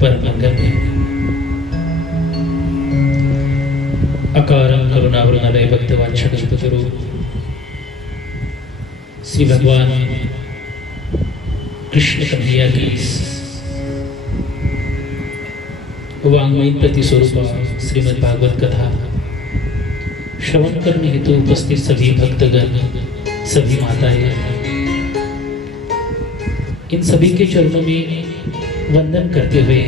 परमंगल है। अकारं करुणावृणालय भक्तवात्सल्यकल्पतरु श्री भगवान कृष्ण कन्हैया की वांग्मयी प्रति स्वरूपा श्रीमद् भागवत कथा श्रवण करने हेतु उपस्थित सभी भक्तगण, सभी माताएं, इन सभी के चरणों में वंदन करते हुए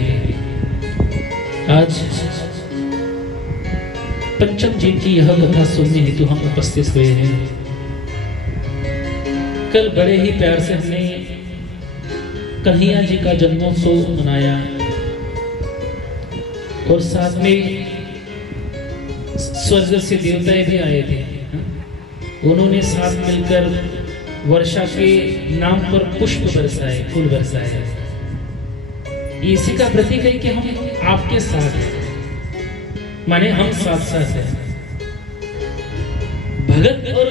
आज पंचम जी की यह कथा सुनने हेतु हम उपस्थित हुए हैं। कल बड़े ही प्यार से हमने कन्हैया जी का जन्मोत्सव मनाया और साथ में स्वर्ग से देवताएं भी आए थे। उन्होंने साथ मिलकर वर्षा के नाम पर पुष्प बरसाए, फूल बरसाए। इसी का प्रतीक है कि हम आपके साथ हैं, माने हम साथ साथ हैं। भगत और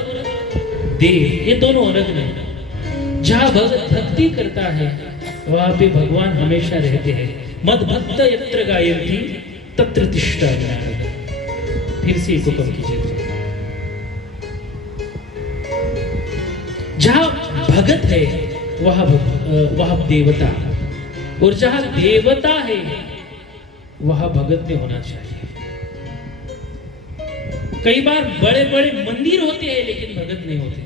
देव ये दोनों अलग नहीं। जहां भगत भक्ति करता है वहां पे भगवान हमेशा रहते हैं। मद भक्त यत्र गायन्ति तत्र तिष्ठामि। फिर से इसको कम कीजिए। जहां भगत है वहां देवता, और जहां देवता है वहां भगत में होना चाहिए। कई बार बड़े बड़े मंदिर होते हैं लेकिन भगत नहीं होते,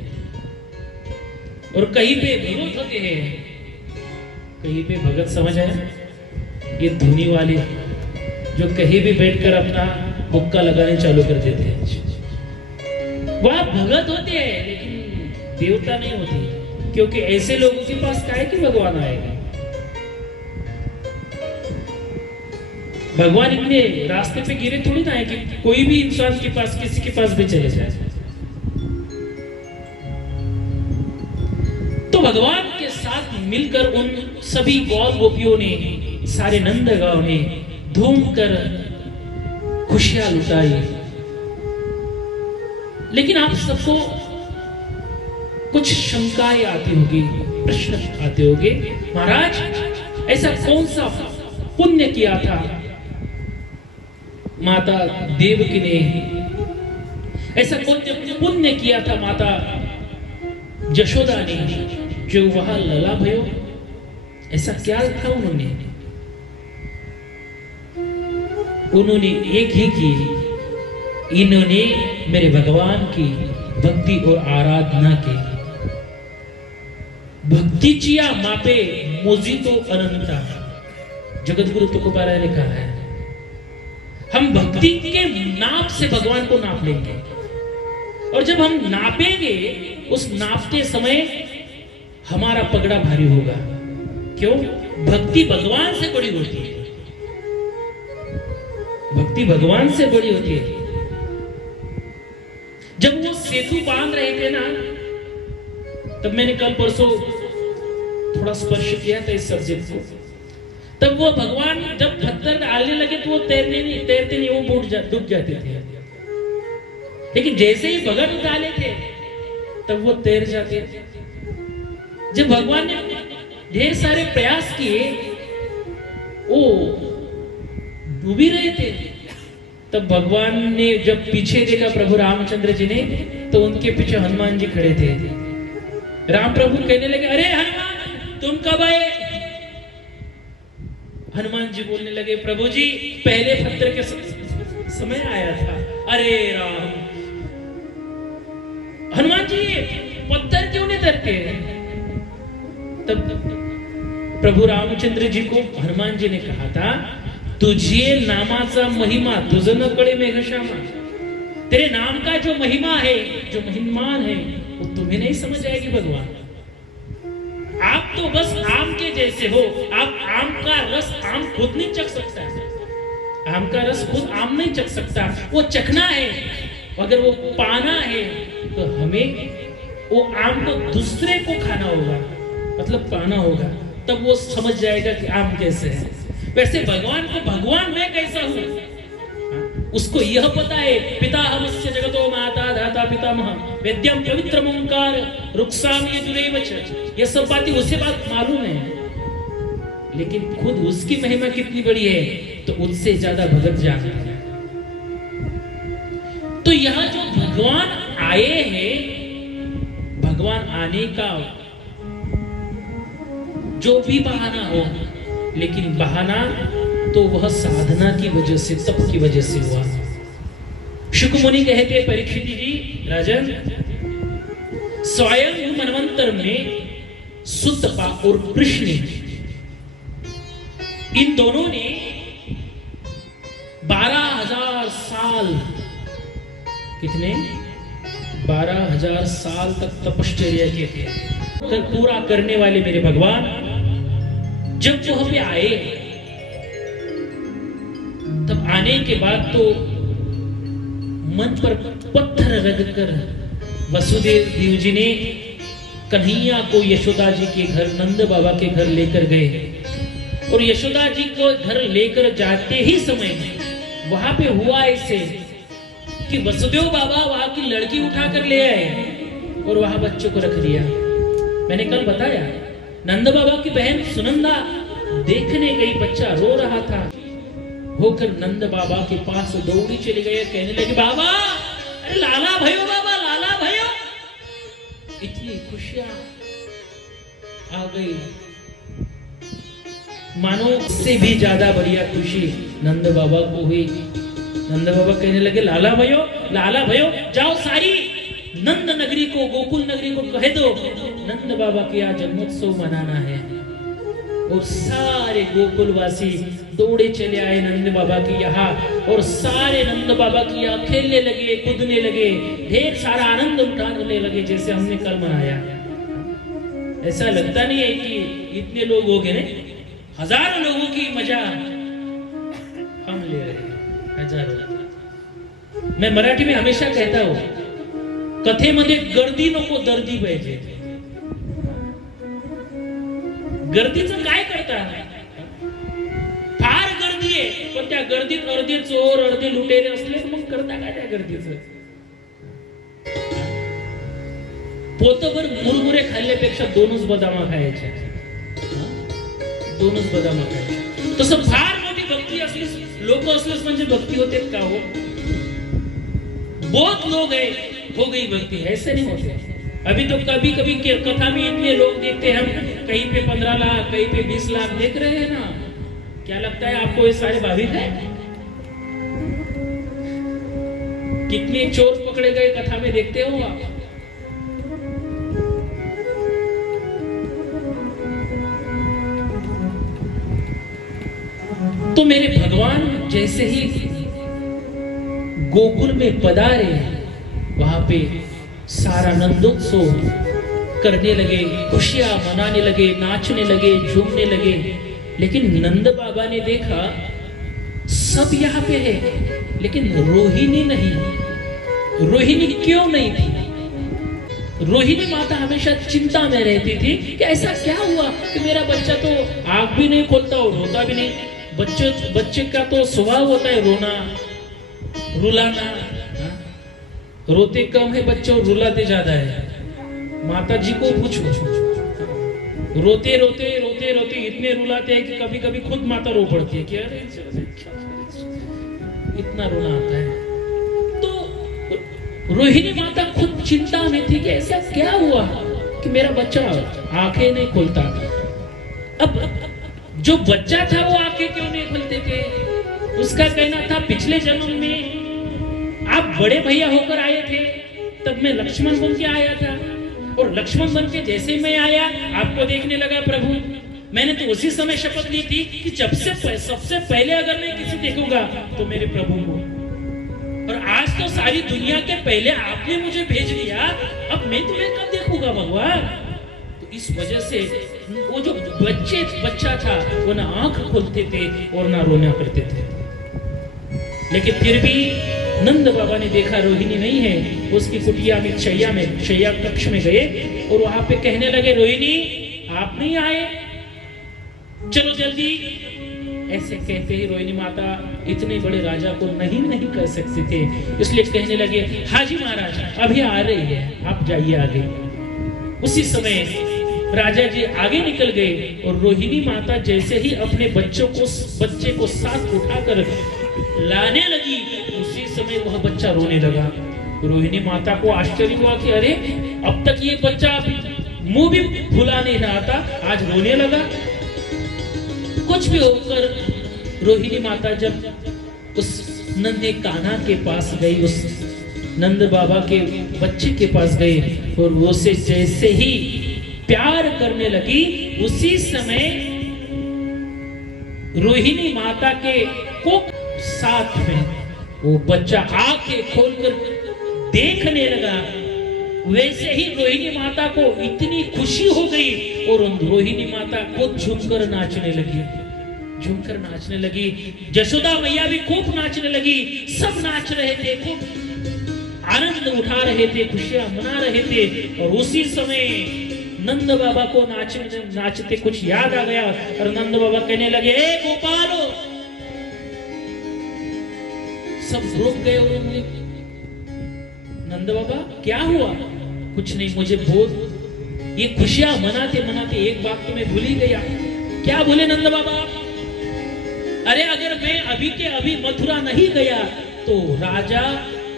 और कहीं पे भगत होते हैं, कहीं पे भगत समझ आया, ये धुनी वाले जो कहीं भी बैठकर अपना मुक्का लगाने चालू कर देते हैं, वह भगत होते हैं लेकिन देवता नहीं होते। क्योंकि ऐसे लोगों के पास काहे कि भगवान आएगा। भगवान इतने रास्ते पे गिरे थोड़ी ना है कि कोई भी इंसान के पास, किसी के पास भी चले जाए। तो भगवान के साथ मिलकर उन सभी गौर गोपियों ने, सारे नंदगांव ने धूम कर खुशियां लुटाई। लेकिन आप सबको कुछ शंकाएं आती होगी, प्रश्न आते होंगे, महाराज ऐसा कौन सा पुण्य किया था माता देवकी ने, ऐसा कौन पुण्य किया था माता जशोदा ने जो वहां लला भयो? ऐसा क्या था उन्होंने एक ही की, इन्होंने मेरे भगवान की भक्ति और आराधना की। भक्ति चिया मापे मोजी तो अनंता, जगतगुरु तुकोबाराय ने कहा है। हम भक्ति के नाप से भगवान को नाप लेंगे, और जब हम नापेंगे उस नापते समय हमारा पगड़ा भारी होगा। क्यों? भक्ति भगवान से बड़ी होती है, भक्ति भगवान से बड़ी होती है। जब वो सेतु बांध रहे थे ना, तब मैंने कल परसों थोड़ा स्पर्श किया था इस सब्जेक्ट को। तब वो भगवान जब पत्थर डालने लगे तो वो तैरते नहीं, वो डूब जाते थे। लेकिन जैसे ही भगत डाले थे तब वो तैर जाते थे। जब भगवान ने ढेर सारे प्रयास किए, वो डूब ही रहे थे, तब भगवान ने जब पीछे देखा प्रभु रामचंद्र जी ने, तो उनके पीछे हनुमान जी खड़े थे। राम प्रभु कहने लगे, अरे हनुमान तुम कब आए? हनुमान जी बोलने लगे, प्रभु जी पहले पत्थर के समय आया था। अरे राम, हनुमान जी पत्थर क्यों नहीं तैरते? तब प्रभु रामचंद्र जी को हनुमान जी ने कहा था, तुझे नामाचा महिमा तुझं न कळे मेघश्यामा। तेरे नाम का जो महिमा है, जो महिमान है, वो तुम्हें नहीं समझ आएगी भगवान। आप तो बस आम के जैसे हो। आप आम का रस आम खुद नहीं चख सकता है। आम का रस खुद आम नहीं चख सकता, वो चखना है। अगर वो पाना है तो हमें वो आम को दूसरे को खाना होगा, मतलब पाना होगा, तब वो समझ जाएगा कि आम कैसे है। वैसे भगवान को भगवान मैं कैसा हूं उसको यह पता है। पिता हमस्य जगतो माता धाता पितामह वेद्यम पवित्रम ओंकार रुक्साम यजुरेव च। यह सब बातें उसे बात मालूम है, लेकिन खुद उसकी महिमा कितनी बड़ी है तो उससे ज्यादा भगत जानता है। तो यहाँ जो भगवान आए हैं, भगवान आने का जो भी बहाना हो, लेकिन बहाना तो वह साधना की वजह से, तप की वजह से हुआ। शुक मुनि कहते परीक्षित जी, राजन, स्वयं मनवंतर में सुतपा और कृष्ण, इन दोनों ने 12,000 साल, कितने 12,000 साल तक तपश्चर्या किए थे। पूरा करने वाले मेरे भगवान जब वहां पे आए, तब आने के बाद तो मन पर पत्थर रगकर वसुदेव देव जी ने कन्हैया को यशोदा जी के घर, नंद बाबा के घर लेकर गए। और यशोदा जी को घर लेकर जाते ही समय वहां पे हुआ ऐसे कि वसुदेव बाबा वहां की लड़की उठाकर ले आए और वहां बच्चों को रख दिया। मैंने कल बताया, नंद बाबा की बहन सुनंदा देखने गई, बच्चा रो रहा था, होकर नंद बाबा के पास दौड़ी चली गई, कहने लगी, बाबा, अरे लाला भयो बाबा, लाला भयो। इतनी खुशियां आ गई, मानो से भी ज्यादा बढ़िया खुशी नंद बाबा को हुई। नंद बाबा कहने लगे, लाला भयो, जाओ सारी नंद नगरी को, गोकुल नगरी को कह दो नंद बाबा के यहाँ जन्मोत्सव मनाना है। और सारे गोकुलवासी दौड़े चले आए नंद बाबा के यहाँ, और सारे नंद बाबा के यहाँ खेलने लगे, कूदने लगे, ढेर सारा आनंद उठाने लगे, जैसे हमने कल मनाया। ऐसा लगता नहीं है कि इतने लोग हो गए, हजारों लोगों की मजा हम ले रहे हैं, हजारों। मैं मराठी में हमेशा कहता हूं, कथेमध्ये गर्दी नको, दर्दी पाहिजे। गर्दीचं काय करता, फार गर्दी आहे, पण त्या गर्दीत अर्धे चोर, अर्धे लुटेरे असले तर मग करता काय त्या गर्दीचं? पोतभर मुरमुरे खाल्ल्यापेक्षा 2च बदामा खायचे, 2च बदामा खायचे। तसं फार मोठी भक्ती असली, लोक असलेच म्हणजे भक्ती होते का हो? बहुत लोग है, हो गई भक्ति, ऐसे नहीं होते। अभी तो कभी कभी कथा में इतने लोग देखते हैं हम, कहीं पे 15 लाख, कहीं पे 20 लाख देख रहे हैं ना। क्या लगता है आपको ये सारे भाविक हैं? कितने चोर पकड़े गए कथा में देखते हो आप? तो मेरे भगवान जैसे ही गोकुल में पधारे, वहां पे सारा नंदोत्सव करने लगे, खुशियां मनाने लगे, नाचने लगे, झूमने लगे। लेकिन नंद बाबा ने देखा सब यहाँ पे है, लेकिन रोहिणी नहीं। रोहिणी क्यों नहीं थी? रोहिणी माता हमेशा चिंता में रहती थी कि ऐसा क्या हुआ कि मेरा बच्चा तो आंख भी नहीं खोलता और रोता भी नहीं। बच्चे का तो स्वभाव होता है रोना, रुलाना। रोते कम है बच्चे और रुलाते ज्यादा है। माता जी को पूछो, रोते रोते रोते रोते इतने रुलाते हैं कि कभी कभी खुद माता रो पड़ती है कि अरे इतना रोना आता है। तो रोहिणी माता खुद चिंता में थी कि ऐसा क्या हुआ कि मेरा बच्चा आंखें नहीं खोलता। अब जो बच्चा था वो आंखें क्यों नहीं खोलते थे? उसका कहना था पिछले जन्म में आप बड़े भैया होकर आए थे, तब मैं लक्ष्मण बन के आया था, और लक्ष्मण बन के जैसे मैं आया आपको देखने लगा प्रभु। मैंने तो उसी समय शपथ ली थी कि सबसे पहले अगर मैं किसी देखूंगा तो मेरे प्रभु को। और आज तो सारी दुनिया के पहले आपने मुझे भेज दिया, अब मैं तुम्हें कब देखूंगा भगवान? तो इस वजह से वो जो बच्चा था वो ना आंख खोलते थे और ना रोना करते थे। लेकिन फिर भी नंद बाबा ने देखा रोहिणी नहीं है, उसकी कुटिया में शैया कक्ष में गए और वहां पे कहने लगे, रोहिणी आप नहीं आए, चलो जल्दी। ऐसे कहते ही रोहिणी माता इतने बड़े राजा को नहीं कह सकते थे, इसलिए कहने लगे, हाजी महाराज अभी आ रही है, आप जाइए आगे। उसी समय राजा जी आगे निकल गए और रोहिणी माता जैसे ही अपने बच्चे को साथ उठाकर लाने लगी, उसी समय वह बच्चा रोने लगा। रोहिणी माता को आश्चर्य हुआ कि अरे अब तक ये बच्चा मुंह भी फुला नहीं रहा था, आज रोने लगा। कुछ भी होकर रोहिणी माता जब उस नन्हे कान्हा के पास गई, उस नंद बाबा के बच्चे के पास गई और वो से जैसे ही प्यार करने लगी, उसी समय रोहिणी माता के कोख साथ में वो बच्चा आंखें खोलकर देखने लगा। वैसे ही रोहिणी माता को इतनी खुशी हो गई और रोहिणी माता खुद झूमकर नाचने लगी। जशोदा मैया भी खूब नाचने लगी। सब नाच रहे थे, खूब आनंद उठा रहे थे, खुशियां मना रहे थे। और उसी समय नंद बाबा को नाचते कुछ याद आ गया और नंद बाबा कहने लगे, ए गोपालो। सब रुक गए उन्होंने, नंद बाबा क्या हुआ? कुछ नहीं, मुझे बोल। ये खुशियां मनाते मनाते एक बात तो मैं भूल ही गया। क्या बोले नंद बाबा? अरे अगर मैं अभी के अभी मथुरा नहीं गया तो राजा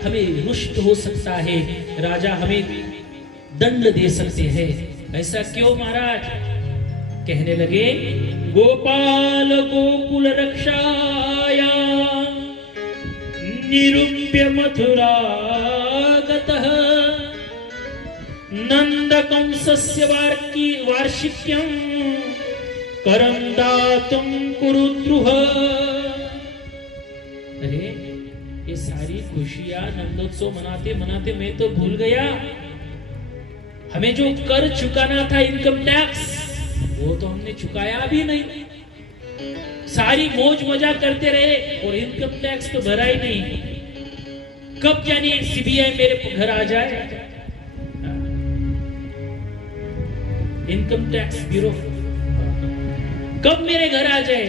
हमें रुष्ट हो सकता है, राजा हमें दंड दे सकते हैं। ऐसा क्यों महाराज? कहने लगे, गोपाल गोकुल रक्षाया निरूप्य मथुरा गतः नंद कंसस्य वार्षिक्यं करं दातुं कुरुद्रुह। अरे ये सारी खुशियां नंदोत्सव मनाते मनाते मैं तो भूल गया, हमें जो कर चुकाना था इनकम टैक्स, वो तो हमने चुकाया भी नहीं। सारी मौज मजा करते रहे और इनकम टैक्स तो भरा ही नहीं। कब जाने सीबीआई मेरे घर आ जाए, इनकम टैक्स ब्यूरो कब मेरे घर आ जाए,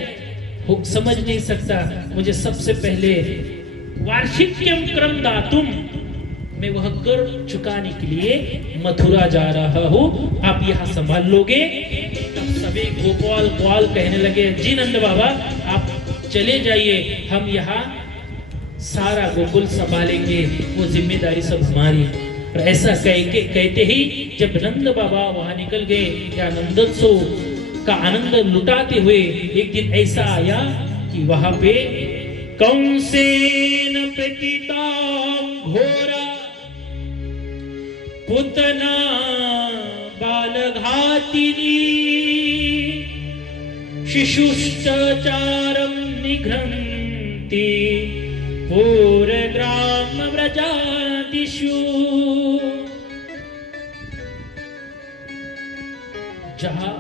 वो समझ नहीं सकता। मुझे सबसे पहले वार्षिक्यम क्रम दातुम, मैं वह कर चुकाने के लिए मथुरा जा रहा हूं, आप यहां संभाल लोगे? तब सभी गोपाल ग्वाल कहने लगे, जी नंद बाबा आप चले जाइए, हम यहाँ सारा गोकुल संभालेंगे, वो जिम्मेदारी सब हमारी। और ऐसा कहते ही जब नंद बाबा वहां निकल गए, या नंदोत्सव का आनंद लुटाते हुए, एक दिन ऐसा आया कि वहां पे कंसेन प्रतिता घोरा पुतना बालघातिनी शिशुश्चारं निघ्रन्ति पूरग्राम व्रजादिषु। जहां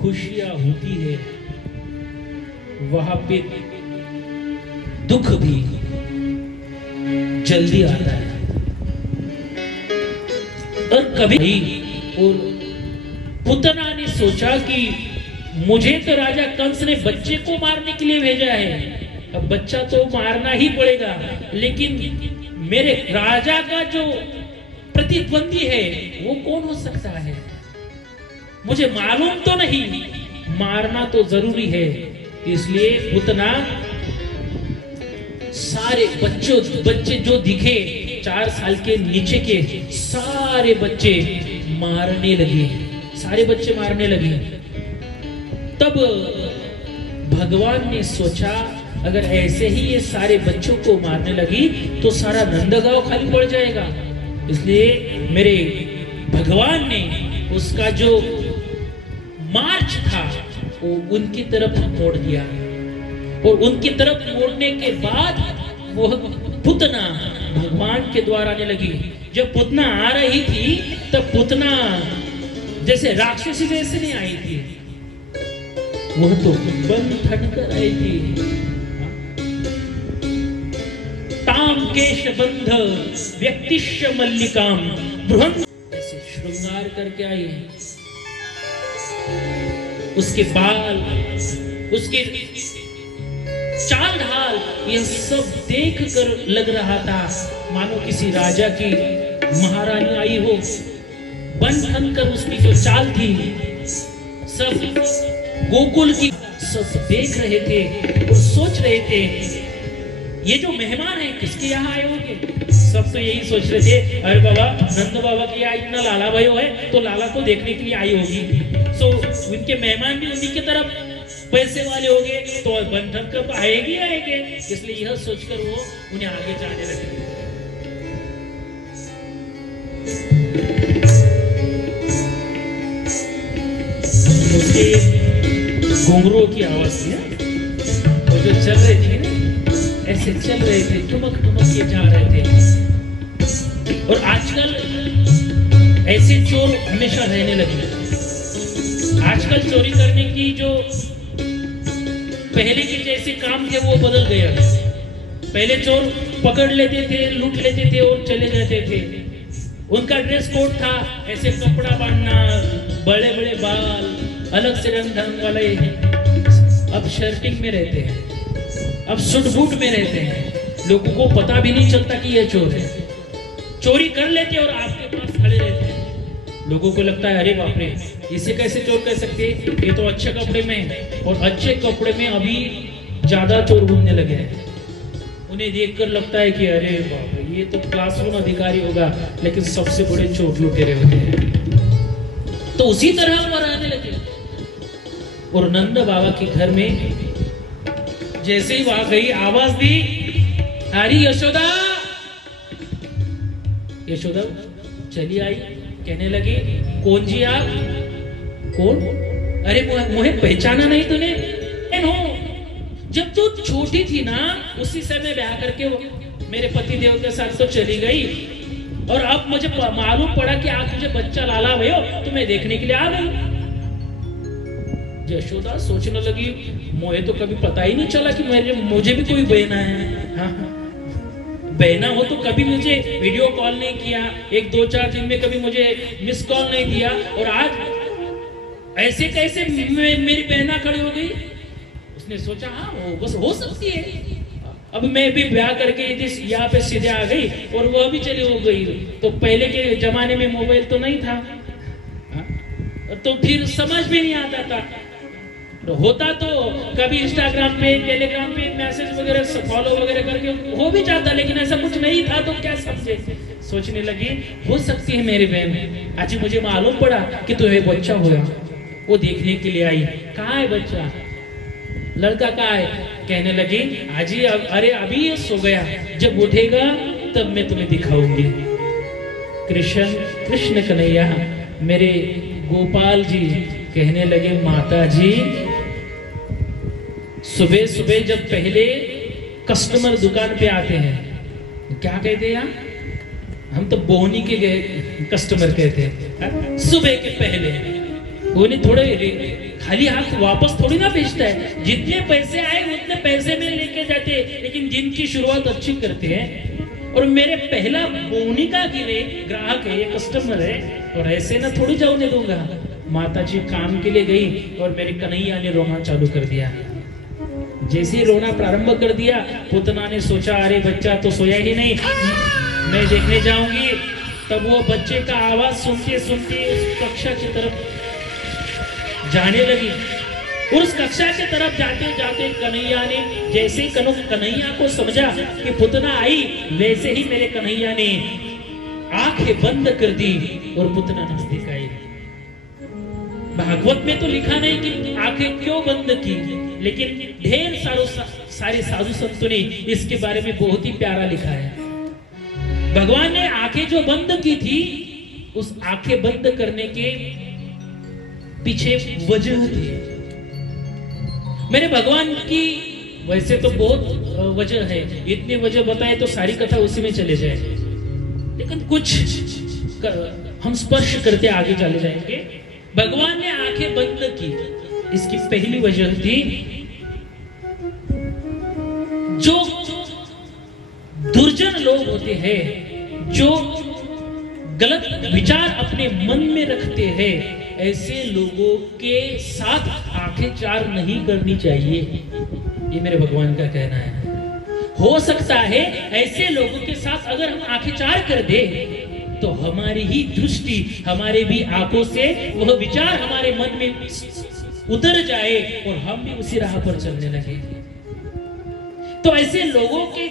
खुशियां होती है वहां पे दुख भी जल्दी आता है। और कभी और पुतना ने सोचा कि मुझे तो राजा कंस ने बच्चे को मारने के लिए भेजा है, अब बच्चा तो मारना ही पड़ेगा, लेकिन मेरे राजा का जो प्रतिद्वंदी है वो कौन हो सकता है, मुझे मालूम तो नहीं, मारना तो जरूरी है। इसलिए पुतना सारे बच्चे जो दिखे 4 साल के नीचे के सारे बच्चे मारने लगे। तब भगवान ने सोचा अगर ऐसे ही ये सारे बच्चों को मारने लगी तो सारा नंदगांव खाली पड़ जाएगा। इसलिए मेरे भगवान ने उसका जो मार्च था वो उनकी तरफ मोड़ दिया, और उनकी तरफ मोड़ने के बाद वो पुतना भगवान के द्वारा आने लगी। जब पुतना आ रही थी तब पुतना जैसे राक्षसी जैसे नहीं आई थी, वह तो बन ठनकर आई थी। ताम केश बंध व्यक्तिश्य मल्लिकाम बृहन, ऐसे श्रृंगार करके आई है। उसके बाल, उसके चाल ढाल, यह सब देख कर लग रहा था मानो किसी राजा की महारानी आई हो। बन ठन कर उसकी जो चाल थी, सब गोकुल की सब देख रहे थे और सोच रहे थे ये जो मेहमान है किसके यहाँ आए होंगे। सब तो यही सोच रहे थे, अरे बाबा नंद बाबा के यहाँ इतना लाला भयो है तो लाला को देखने के लिए आई होगी, सो उनके मेहमान भी उन्हीं की तरफ पैसे वाले होंगे तो बंधन कब आएगी आएंगे, इसलिए यह सोचकर वो उन्हें आगे जाने लगे। उसके घुंघरू की आवाज थी और जो चल रहे थे ना ऐसे चल रहे थे, ठुमक ठुमक के जा रहे थे। और आजकल ऐसे चोर हमेशा रहने लगे। आजकल चोरी करने की जो पहले के जैसे काम थे वो बदल गया। पहले चोर पकड़ लेते थे, लूट लेते थे और चले जाते थे। उनका ड्रेस कोड था ऐसे कपड़ा बांधना, बड़े बड़े बाल, अलग से रंग ढंग वाले। अब शर्टिंग में रहते हैं, अब सूट बूट में रहते हैं, लोगों को पता भी नहीं चलता कि ये चोर है। चोरी कर लेते और आपके पास खड़े रहते हैं। लोगों को लगता है अरे बाप रे, इसे कैसे चोर कर सकते, ये तो अच्छे कपड़े में। और अच्छे कपड़े में अभी ज्यादा चोर घूमने लगे हैं। उन्हें देखकर लगता है कि अरे बाप रे, ये तो क्लास 1 अधिकारी होगा, लेकिन सबसे बड़े चोर लुटेरे होते हैं। तो उसी तरह वो रहने लगे। और नंद बाबा के घर में जैसे ही वहां गई, आवाज दी, हरी यशोदा। यशोदा चली आई, कहने लगी कौन जी आप? कौन? अरे मुझे पहचाना नहीं तूने? हो, जब तू छोटी थी ना उसी समय ब्याह करके मेरे पति देव के साथ तो चली गई, और अब मुझे मालूम पड़ा कि आज तुझे बच्चा लाला भयो तो मैं देखने के लिए आ गई। यशोदा सोचने लगी, मुझे तो कभी पता ही नहीं चला कि मुझे भी कोई बहना है। हाँ, बहना हो तो कभी मुझे वीडियो कॉल नहीं किया, 1-2-4 दिन में कभी मुझे मिस कॉल नहीं दिया, और आज ऐसे कैसे मेरी बहना खड़ी हो गई। उसने सोचा हाँ वो बस हो सकती है। अब मैं भी ब्याह करके यहाँ पे सीधे आ गई और वह भी चली हो गई। तो पहले के जमाने में मोबाइल तो नहीं था, तो फिर समझ भी नहीं आता था। होता तो कभी इंस्टाग्राम पे, टेलीग्राम पे मैसेज वगैरह फॉलो वगैरह करके हो भी जाता, लेकिन ऐसा कुछ नहीं था तो क्या समझे। सोचने लगी हो सकती है मेरी बहन। आज मुझे मालूम पड़ा कि तुम्हें बच्चा हुआ, वो देखने के लिए आई। कहाँ है बच्चा? लड़का कहाँ है? कहने लगी आजी अरे अभी ये सो गया, जब उठेगा तब मैं तुम्हें दिखाऊंगी। कृष्ण कन्हैया मेरे गोपाल जी कहने लगे माता जी, सुबह सुबह जब पहले कस्टमर दुकान पे आते हैं क्या कहते हैं? हम तो बोहनी के कस्टमर कहते हैं। सुबह के पहले बोहनी थोड़े खाली हाथ वापस थोड़ी ना भेजता है, जितने पैसे आए उतने पैसे में लेके जाते हैं, लेकिन जिनकी शुरुआत अच्छी करते हैं। और मेरे पहला बोहनी का ग्राहक है, ये कस्टमर है, और ऐसे ना थोड़ी जाने दूंगा। माता जी काम के लिए गई और मेरे कन्हैया ने रोना चालू कर दिया। जैसे ही रोना प्रारंभ कर दिया, पुतना ने सोचा अरे बच्चा तो सोया ही नहीं, मैं देखने जाऊंगी। तब वो बच्चे का आवाज सुनते सुनते उस कक्षा की तरफ जाने लगी। उस कक्षा की तरफ जाते जाते कन्हैया ने जैसे ही कन्हैया को समझा कि पुतना आई, वैसे ही मेरे कन्हैया ने आंखें बंद कर दी और पुतना नजदीक आई। भागवत में तो लिखा नहीं कि आंखें क्यों बंद की, लेकिन ढेर सारे साधु संतों ने इसके बारे में बहुत ही प्यारा लिखा है। भगवान ने आंखें जो बंद की थी, उस आंखें बंद करने के पीछे वजह थी। मेरे भगवान की वैसे तो बहुत वजह है, इतनी वजह बताए तो सारी कथा उसी में चले जाए, लेकिन कुछ हम स्पर्श करते आगे चले जाएंगे। भगवान ने आंखें बंद की, इसकी पहली वजह थी जो दुर्जन लोग होते हैं, जो गलत विचार अपने मन में रखते हैं, ऐसे लोगों के साथ आंखें चार नहीं करनी चाहिए। ये मेरे भगवान का कहना है। हो सकता है ऐसे लोगों के साथ अगर हम आंखें चार कर दे तो हमारी ही दृष्टि, हमारे भी आंखों से वह विचार हमारे मन में उतर जाए और हम भी उसी राह पर चलने लगे। तो ऐसे लोगों के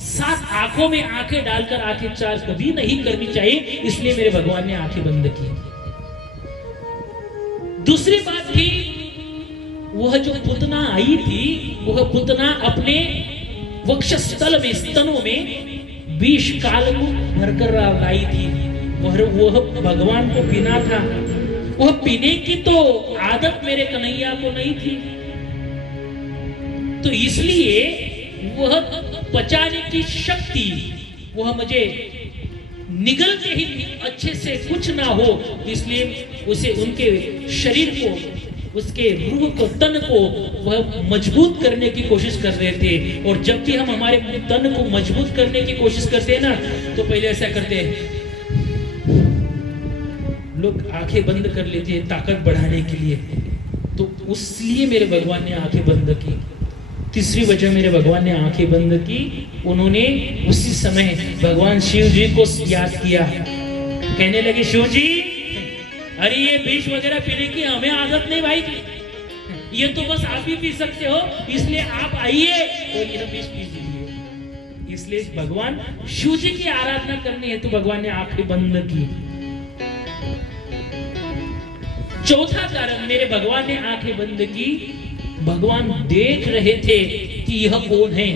साथ आंखों में आंखें डालकर आंखें चार कभी नहीं करनी चाहिए, इसलिए मेरे भगवान ने आंखें बंद की। दूसरी बात थी, वह जो पुतना आई थी, वह पुतना अपने वक्षस्थल में, स्तनों में विष काल को भरकर लाई थी। वह भगवान को पीना था। वह पीने की तो आदत मेरे कन्हैया को नहीं थी, तो इसलिए वह पचाने की शक्ति वह मुझे निगलते ही अच्छे से कुछ ना हो, इसलिए उसे उनके शरीर को, उसके रूह को, तन को वह मजबूत करने की कोशिश कर रहे थे। और जब भी हम हमारे तन को मजबूत करने की कोशिश करते हैं ना, तो पहले ऐसा करते हैं, लोग आंखें बंद कर लेते हैं ताकत बढ़ाने के लिए। तो उसलिए मेरे भगवान ने आंखें बंद की। तीसरी वजह मेरे भगवान ने आंखें बंद की, उन्होंने उसी समय भगवान शिव जी को याद किया। कहने लगे, शिव जी, अरे ये विष वगैरह पीने की हमें आदत नहीं भाई, ये तो बस आप ही पी सकते हो, इसलिए आप आइए और यह विष पी लीजिए। इसलिए भगवान शिव जी की आराधना करनी है, तो भगवान ने आंखें बंद की। चौथा कारण मेरे भगवान ने आंखें बंद की, भगवान देख रहे थे कि यह कौन है।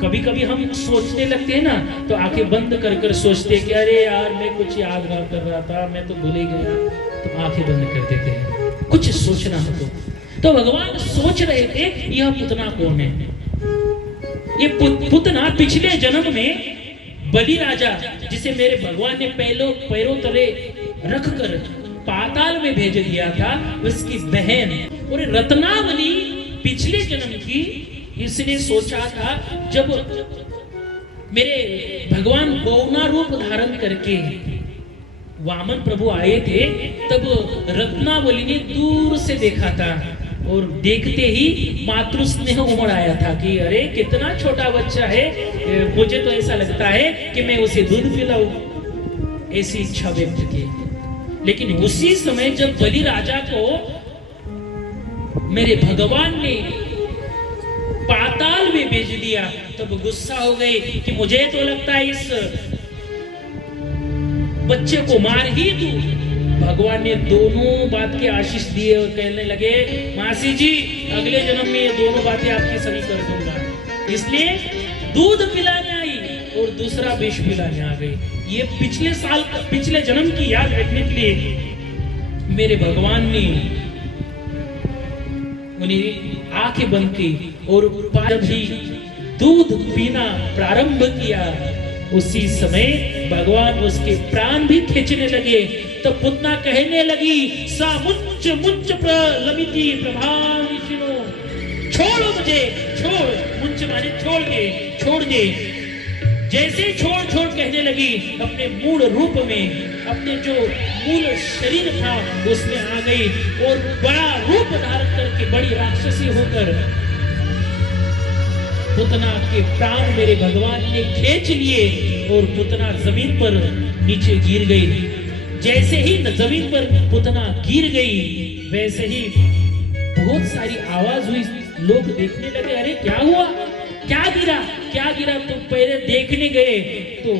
कभी कभी हम सोचने लगते हैं ना, तो आंखें बंद कर कर सोचते कि अरे यार मैं कुछ याद ना कर रहा था, मैं तो भूल ही गया, तो आंखें बंद कर देते हैं कुछ सोचना हो तो भगवान सोच रहे थे यह पुतना कौन है। ये पुतना पिछले जन्म में बलि राजा, जिसे मेरे भगवान ने पैरों तले रखकर पाताल में भेज दिया था, उसकी बहन और रत्नावली पिछले जन्म की। इसने सोचा था जब मेरे भगवान गौना रूप धारण करके वामन प्रभु आए थे, तब रत्नावली ने दूर से देखा था और देखते ही मातृ स्नेह उमड़ आया था कि अरे कितना छोटा बच्चा है, मुझे तो ऐसा लगता है कि मैं उसे दूध पिलाऊं, ऐसी इच्छा व्यक्त की। लेकिन उसी समय जब बलि राजा को मेरे भगवान ने पाताल में भेज दिया, तब गुस्सा हो गए कि मुझे तो लगता है इस बच्चे को मार ही दूं। भगवान ने दोनों बात के आशीष दिए और कहने लगे, मासी जी अगले जन्म में ये दोनों बातें आपकी सही कर दूंगा। इसलिए दूध पिलाने आई और दूसरा विष पिलाने आ गई। ये पिछले जन्म की याद रखने के लिए मेरे भगवान ने उन्हें आंखें बंद की और जब ही दूध पीना प्रारंभ किया, उसी समय भगवान उसके प्राण भी खींचने लगे। तो पुतना कहने लगी, सा मुंच मुंच प्रलमिति प्रभाविनो, छोड़ो मुझे, छोड़, मुंच माने छोड़ दे। जैसे छोड़ कहने लगी, अपने मूल रूप में, अपने जो मूल शरीर था उसमें आ गई और बड़ा रूप धारण करके बड़ी राक्षसी होकर पुतना के प्राण मेरे भगवान ने खींच लिए और पुतना जमीन पर नीचे गिर गई। जैसे ही जमीन पर पुतना गिर गई, वैसे ही बहुत सारी आवाज हुई। लोग देखने लगे, अरे क्या हुआ, क्या गिरा। तो पहले देखने गए तो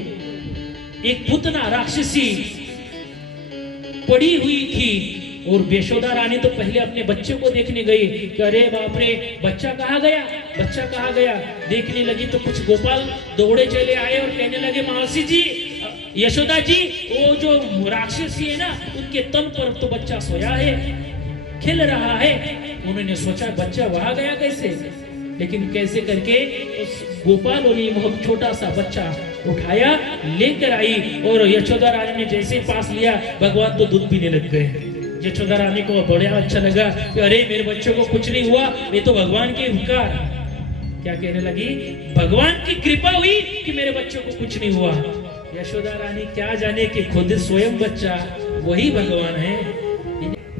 एक पुतना राक्षसी पड़ी हुई थी और यशोदा रानी तो पहले अपने बच्चे को देखने गई कि अरे बाप रे, बच्चा कहाँ गया। देखने लगी तो कुछ गोपाल दौड़े चले आए और कहने लगे, मौसी जी, यशोदा जी, वो जो राक्षसी है ना, उनके तन पर तो बच्चा सोया है, खेल रहा है। उन्होंने सोचा बच्चा वहां गया कैसे, लेकिन कैसे करके उस गोपालों ने वह छोटा सा बच्चा उठाया, लेकर आई और यशोदा रानी ने जैसे पास लिया, भगवान तो दूध पीने लग गए। यशोदा रानी को बड़ा अच्छा लगा कि अरे मेरे बच्चों को कुछ नहीं हुआ, ये तो भगवान के उपकार। क्या कहने लगी, भगवान की कृपा हुई कि मेरे बच्चों को कुछ नहीं हुआ। यशोदा रानी क्या जाने कि खुद स्वयं बच्चा वही भगवान है।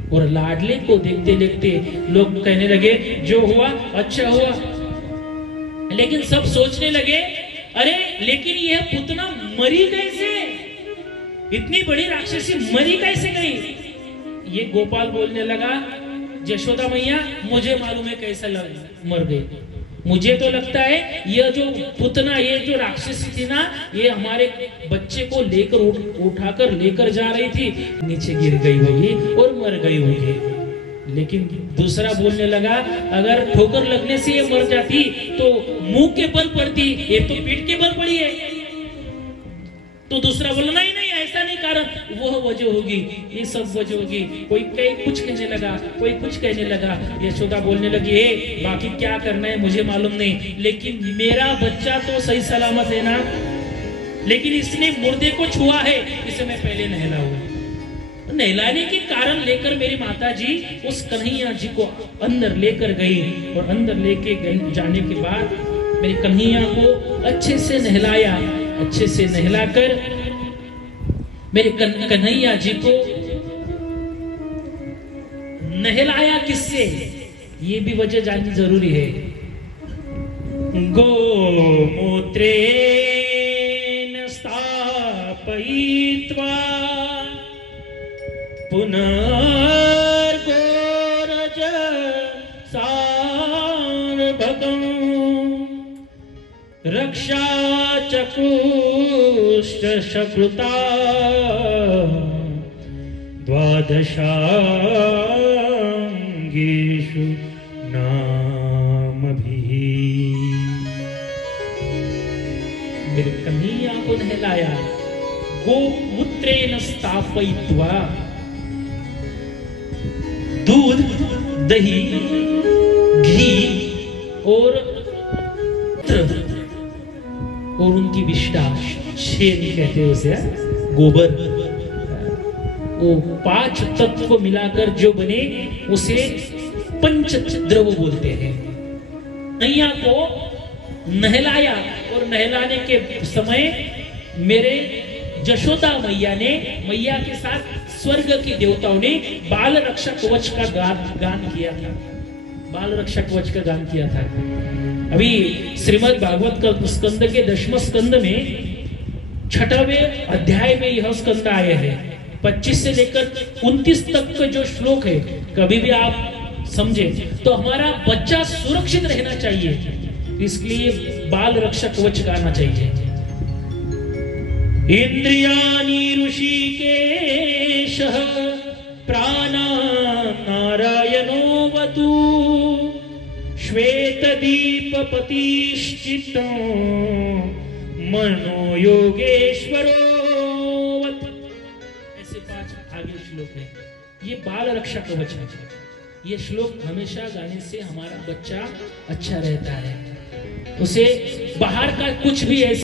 और लाडले को देखते देखते लोग कहने लगे, जो हुआ अच्छा हुआ। लेकिन सब सोचने लगे, अरे लेकिन यह पुतना मरी कैसे। इतनी बड़ी राक्षसी मरी कैसे गई? ये गोपाल बोलने लगा, यशोदा मैया मुझे मालूम है कैसे मर गई। मुझे तो लगता है ये जो पुतना, ये जो राक्षसी थी ना, ये हमारे बच्चे को लेकर उठाकर लेकर जा रही थी, नीचे गिर गई होगी और मर गई होगी। लेकिन दूसरा बोलने लगा, अगर ठोकर लगने से ये मर जाती तो मुंह के बल पड़ती, ये तो पीठ के बल पड़ी है। तो दूसरा बोला नहीं नहीं ऐसा नहीं, कारण वो वजह होगी, ये सब वजह होगी। कोई कुछ कहने लगा, कोई कुछ कहने लगा। यशोदा बोलने लगी, ए बाकी क्या करना है मुझे मालूम नहीं, लेकिन मेरा बच्चा तो सही सलामत है ना, लेकिन इसने मुर्दे को छुआ है, इसे मैं पहले नहलाऊंगा। नहलाने के कारण लेकर मेरी माता जी उस कन्हैया जी को अंदर लेकर गई, और अंदर लेके जाने के बाद मेरी कन्हैया को अच्छे से नहलाया। अच्छे से नहलाकर मेरे कन्हैया जी को नहलाया किससे, ये भी वजह जाननी जरूरी है। गोमूत्रेण स्थापयित्वा पुनर्गोरज सार्भकम् रक्षा चकुष्ट शकृता द्वादशांगेषु नामभिः। मेरे कन्हैया को नहलाया, गोमूत्रेण स्थापयित्वा, दूध, दही, घी और उनकी विष्ठा, छेद कहते हैं उसे, गोबर, वो 5 तत्व मिलाकर जो बने उसे पंच द्रव बोलते हैं। नैया को नहलाया, और नहलाने के समय मेरे यशोदा मैया ने, मैया के साथ स्वर्ग की देवताओं ने बाल रक्षा कवच का गान किया था। बाल रक्षा कवच का गान किया था। अभी श्रीमद् भागवत का स्कंद के 10वें स्कंद में 6वें अध्याय में यह स्कंद आए हैं। 25 से लेकर 29 तक के जो श्लोक है, कभी भी आप समझे तो हमारा बच्चा सुरक्षित रहना चाहिए, इसलिए बाल रक्षा कवच गाना चाहिए। इंद्रियाणि ऋषिकेशः प्राणान् नारायणो वतु श्वेतदीपपतिश्चित्तं मनो योगेश्वरो। ऐसे 5 आगे श्लोक है। ये बाल रक्षा कवच है। ये श्लोक हमेशा गाने से हमारा बच्चा अच्छा रहता है, उसे बाहर का कुछ भी ऐसे